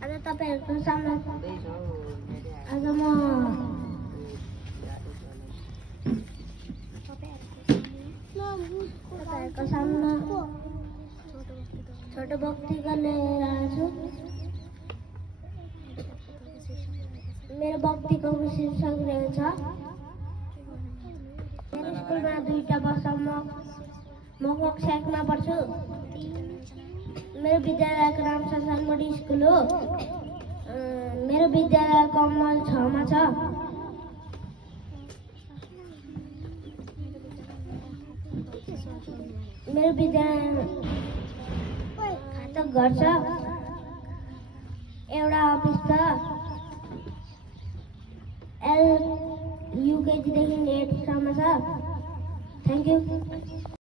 आज तपाईहरुको सामना आज म तपाईँहरुको सामना छोटो वक्तव्य लिएर आएको छु। मेरो वक्तव्यको शीर्षक रहेछ मेरो स्कुलमा 2टा वर्षसम्म म कक्षा 1 मा पढ्छु। मेरो विद्यालयको नाम ससानमोडी स्कुल हो। मेरो विद्यालय कमल 6 मा छ। मेरो विद्यालयमा खातक घर छ, एउटा अफिस छ। युकेजी देखि 8 सम्म छ। Thank you.